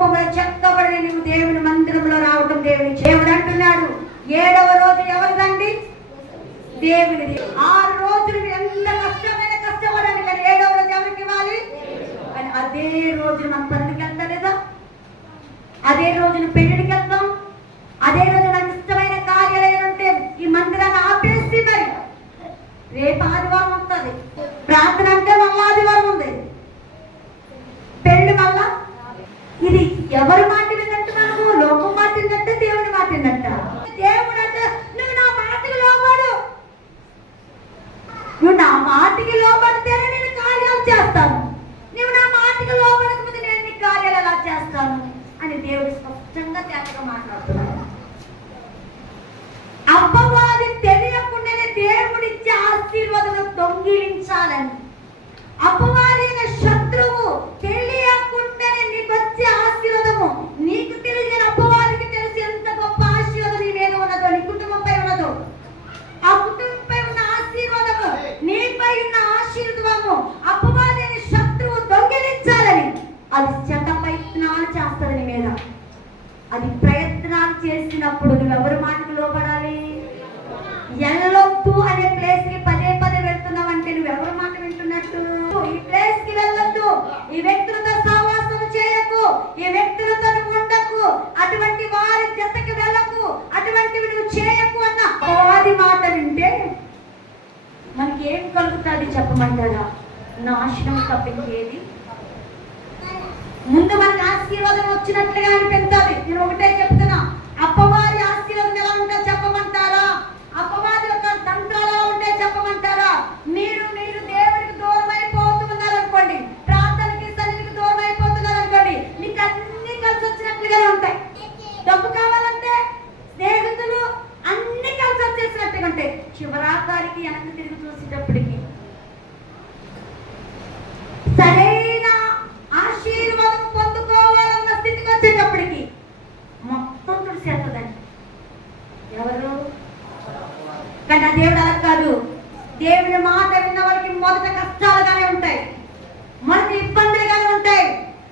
ఆయన చెక్కబడి నీవు దేవుని మందిరంలో రావటం దేవుని దేవుడు అంటున్నాడు. ఏడవ రోజు ఎవరిదండి? దేవునిది ఆరు రోజులు ఎంత కష్టమైన కష్టపడండి కానీ ఏడవ రోజు ఎవరికి ఇవ్వాలి? కానీ అదే రోజు మనం పనికి వెళ్తాం లేదా అదే రోజున పెళ్ళికి వెళ్తాం అదే రోజు నాకు ఇష్టమైన కార్యాలయం ఉంటే ఈ మందిరాన్ని ఆపేసి మరి. రేపు ఆదివారం వస్తుంది. ప్రార్థన అంటే ఎవరు మాట విన్నట్టు మనము? లోకం మాట విన్నట్టు దేవుని మాట విన్నట్ట దేవుడు అంట నువ్వు నా మాటకి లోబడు. నువ్వు నా మాటకి లోబడితేనే నేను కార్యాలు చేస్తాను. నువ్వు నా మాటకి లోబడకపోతే నేను నీ కార్యాలు ఎలా చేస్తాను? అని దేవుడు స్పష్టంగా తేటగా మాట్లాడుతున్నాడు. అప్పవాది తెలియకుండానే దేవుడిచ్చే ఆశీర్వాదం దొంగిలించాలని ఉన్నప్పుడు నువ్వు ఎవరి మాటకు లోపడాలి ఎల్లొద్దు అనే ప్లేస్కి పదే పదే వెళ్తున్నావు అంటే నువ్వు ఎవరి మాట వింటున్నట్టు? ఈ ప్లేస్కి వెళ్ళొద్దు. ఈ వ్యక్తులతో సహవాసం చేయకు. ఈ వ్యక్తులతో నువ్వు ఉండకు. అటువంటి వారి జతకి వెళ్ళకు. అటువంటివి నువ్వు చేయకు అన్న వారి మాట వింటే మనకి ఏం కలుగుతుంది చెప్పమంటారా? నాశనం తప్పించేది ముందు మనకి ఆశీర్వాదం వచ్చినట్లుగా అనిపిస్తుంది. నేను ఒకటే ఆయన ఆ దేవుడు అలా కాదు. దేవుని మాట విన్న వారికి మొదట కష్టాలుగానే ఉంటాయి. మొదటి ఇబ్బందులుగానే ఉంటాయి.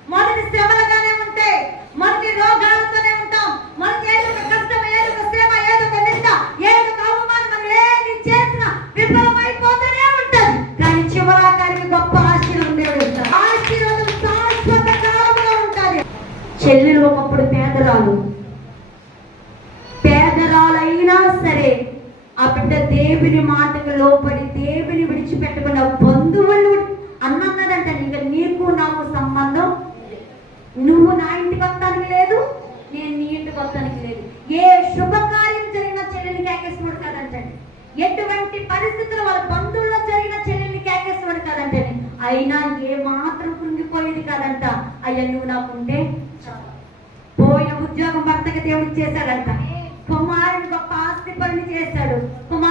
మొదటి శ్రమలుగానే ఉంటాయి. మొదటి రోగాలతోనే ఉంటాం. మనకి ఏదో ఒక కష్టం ఏదో ఒక శ్రమ ఏదో ఒక నింద ఏదో ఒక అవమానం మనం ఏది చేసినా విఫలమైపోతూనే ఉంటుంది. కానీ చివరాకారికి గొప్ప ఆశీర్వాదం దేవుడు ఆశీర్వాదం శాశ్వత కాలంలో ఉంటుంది. చెల్లెలు ఒకప్పుడు పేదరాలు. దేవుని మాటకు లోపడి దేవుని విడిచిపెట్టుకున్న బంధువులు అన్నదంట ఇంకా నీకు నాకు సంబంధం నువ్వు నా ఇంటికి వస్తానికి లేదు నేను నీ ఇంటికి వస్తానికి లేదు. ఏ శుభకార్యం జరిగిన చెల్లెని కేకేసుకుడు కదంటండి. ఎటువంటి పరిస్థితులు వాళ్ళ బంధువుల్లో జరిగిన చెల్లెని కేకేసుకుడు కదంటండి. అయినా ఏ మాత్రం కృంగిపోయేది కాదంట అయ్యా నువ్వు నాకుంటే చాలు. పోయిన ఉద్యోగం భర్తకి దేవుడు చేశాడంట. కుమారుడు గొప్ప ఆస్తి పనులు చేశాడు. కుమార్తెను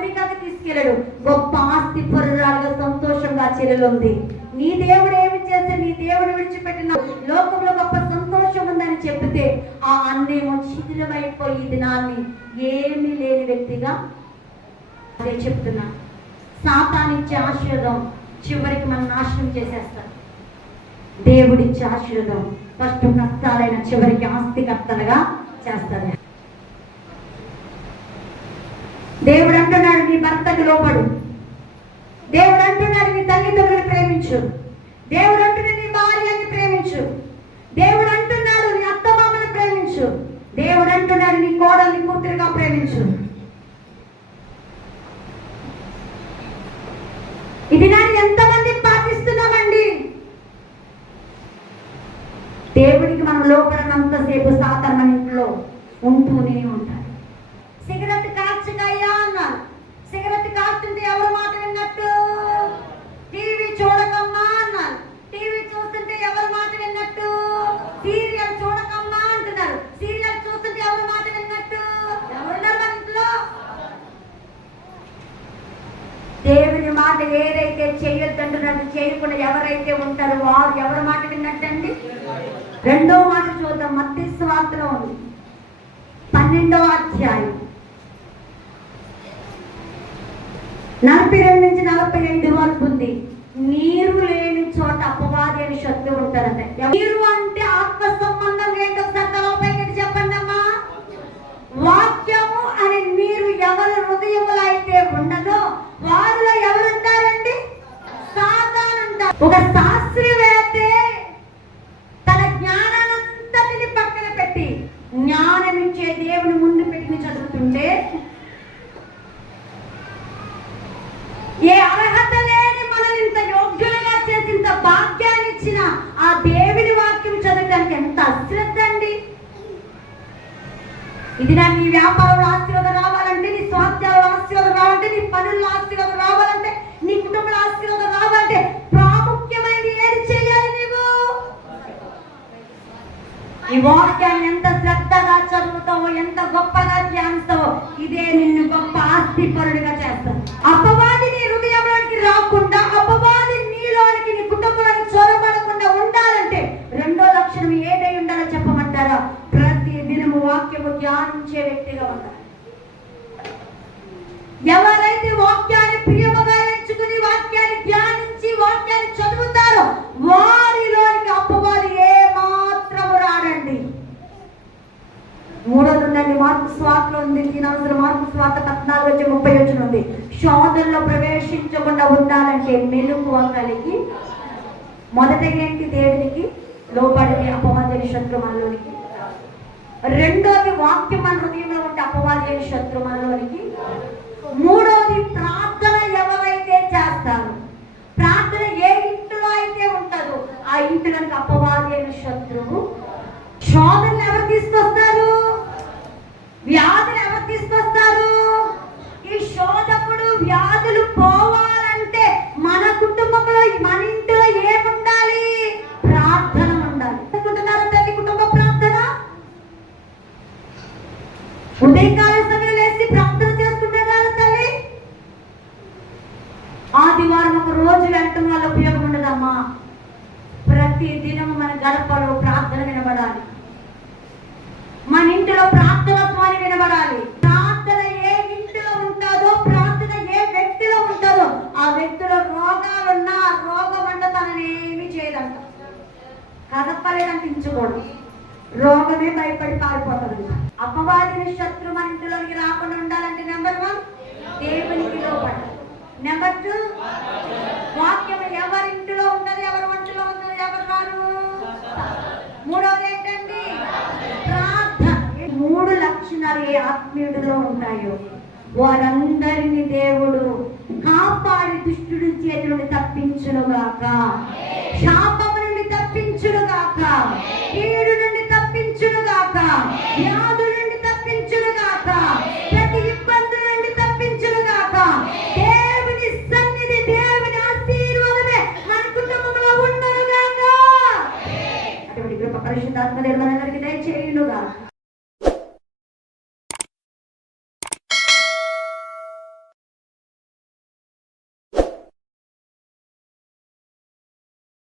అమెరికాకి తీసుకెళ్ళాడు. గొప్ప ఆస్తి పరురాలుగా సంతోషంగా చెల్లెలుంది నీ దేవుడు ఏమి చేస్తే నీ దేవుడు విడిచిపెట్టిన లోకంలో గొప్ప సంతోషం ఉందని చెప్తే ఆ అన్నేమో శిథిలమైపోయి దినాన్ని ఏమీ లేని వ్యక్తిగా అదే చెప్తున్నా. సాతానిచ్చే ఆశీర్వాదం చివరికి మనం నాశనం చేసేస్తాం. దేవుడిచ్చే ఆశీర్వాదం ఫస్ట్ కష్టాలైన చివరికి ఆస్తికర్తలుగా చేస్తారు దేవుడు అంటున్నాడు నీ భర్తకు లోపడు దేవుడు అంటున్నాడు నీ తల్లిదండ్రులు ప్రేమించు. దేవుడు అంటున్నాడు నీ భార్యని ప్రేమించు. దేవుడు అంటున్నాడు నీ అత్తమామను ప్రేమించు. దేవుడు అంటున్నాడు నీ కోడల్ని కూతురుగా ప్రేమించు. ఇది నేను ఎంతమంది పాటిస్తున్నామండి? దేవుడికి మనం లోపలనంతసేపు సాతాన్ మన ఇంట్లో ఉంటూనే ఉంటారు సిగరెట్ కాల్చకయ్యా అన్నారు సిగరెట్ కాల్చుంటే ఎవరు మాట విన్నట్టు టీవీ చూడకమ్మా అన్నారు టీవీ చూస్తుంటే ఎవరు మాట విన్నట్టు సీరియల్ చూడకమ్మా అంటున్నారు సీరియల్ చూస్తుంటే ఎవరు మాట విన్నట్టు ఎవరున్నారు మన ఇంట్లో దేవుని మాట ఏదైతే చేయొద్దంటున్నట్టు చేయకుండా ఎవరైతే వారు ఎవరు మాట విన్నట్టండి? రెండో మాట చూద్దాం. మత్తి స్వార్థలో ఉంది. పన్నెండో అధ్యాయం. నలభై రెండు నుంచి నలభై రెండు వరకు ఉంది. నీరు లేని చోట అపవాది అని శత్రువు ఉంటారంట. నీరు అంటే ఆత్మ సంబంధం ఏంటో సత్తలోపైకి చెప్పండి అమ్మా. వాక్యము అనే నీరు ఎవరి హృదయములో అయితే ఉన్నదో వారిలో ఎవరుంటారండి? సాతాను ఉంటారు ఒక అశ్రద్ధ అండి ఇది నా నీ వ్యాపారంలో ఆశీర్వాదం రావాలంటే నీ స్వాస్థ్యాలలో ఆశీర్వాదం రావాలంటే నీ పనుల్లో ఆశీర్వాదం రావాలంటే నీ కుటుంబంలో ఆశీర్వాదం రావాలంటే ప్రాముఖ్యమైనది ఏది చేయాలి నీవు? ఈ వాక్యాన్ని ఎంత శ్రద్ధగా చదువుతావో ఎంత గొప్పగా ధ్యానిస్తావో ఇదే నిన్ను గొప్ప ఆస్తి పరుడిగా చేస్తావు అపవాది నీ హృదయంలోనికి రాకుండా అపవాది నీలోనికి నీ కుటుంబంలోకి చొరబడకుండా ఉండాలంటే రెండో లక్షణం ఏదై ఉండాలో చెప్పమంటారా ప్రతి దినము వాక్యము ధ్యానించే వ్యక్తిగా ఉంటారు ఎవరైతే వాక్యాన్ని ప్రియముగా ఎంచుకుని వాక్యాన్ని ధ్యానించి వాక్యాన్ని చదువుతారో వారిలోనికి అప్పవారు ఏ మాత్రము రాడండి. మూడోది ఉందండి మార్పు స్వార్థలో ఉంది దీని అవసరం మార్పు స్వార్థ పద్నాలుగు వచ్చి ముప్పై వచ్చిన ఉంది. శోధనలో ప్రవేశించకుండా ఉండాలంటే మెలుపు కలిగి మొదటి ఏంటి దేవునికి లోపడిని అపవాది శత్రు మనలోనికి రెండోది వాక్యం మన హృదయంలో ఉంటే అపవాది శత్రు మనలోనికి మూడోది ప్రార్థన ఎవరైతే చేస్తారు ప్రార్థన ఏ ఇంటిలో అయితే ఉంటుందో ఆ ఇంటిలోకి అపవాది శత్రువు శోధనలు ఎవరు తీసుకొస్తారు? వ్యాధులు ఎవరు తీసుకొస్తారు? ఈ శోధకుడు వ్యాధులు పోవాలంటే మన కుటుంబంలో మన ఇంటిలో ఏ ప్రతి దినం మన గడపలో ప్రార్థన వినబడాలి. మన ఇంటిలో ప్రార్థన ధ్వని వినబడాలి. ప్రార్థన ఏ ఇంటిలో ఉంటుందో ప్రార్థన ఏ వ్యక్తిలో ఉంటుందో ఆ వ్యక్తిలో రోగాలున్నా ఆ రోగం అంట తనని ఏమి చేయదంట. కదపలేదంటే ఇంచుకోడు రోగమే భయపడి పారిపోతుంది. అపవాదిని శత్రు మన ఇంటిలోకి రాకుండా ఉండాలంటే నెంబర్ వన్ దేవునికి లోపడాలి నెంబర్ టూ వాక్యం ఎవరి లక్షణాలు ఏ ఆత్మీయుడిలో ఉన్నాయో? వారందరినీ దేవుడు కాపాడి దుష్టుడి చేతి నుండి తప్పించునుగాక. శాపము నుండి తప్పించునుగాక. కీడు నుండి తప్పించునుగాక. వ్యాధుల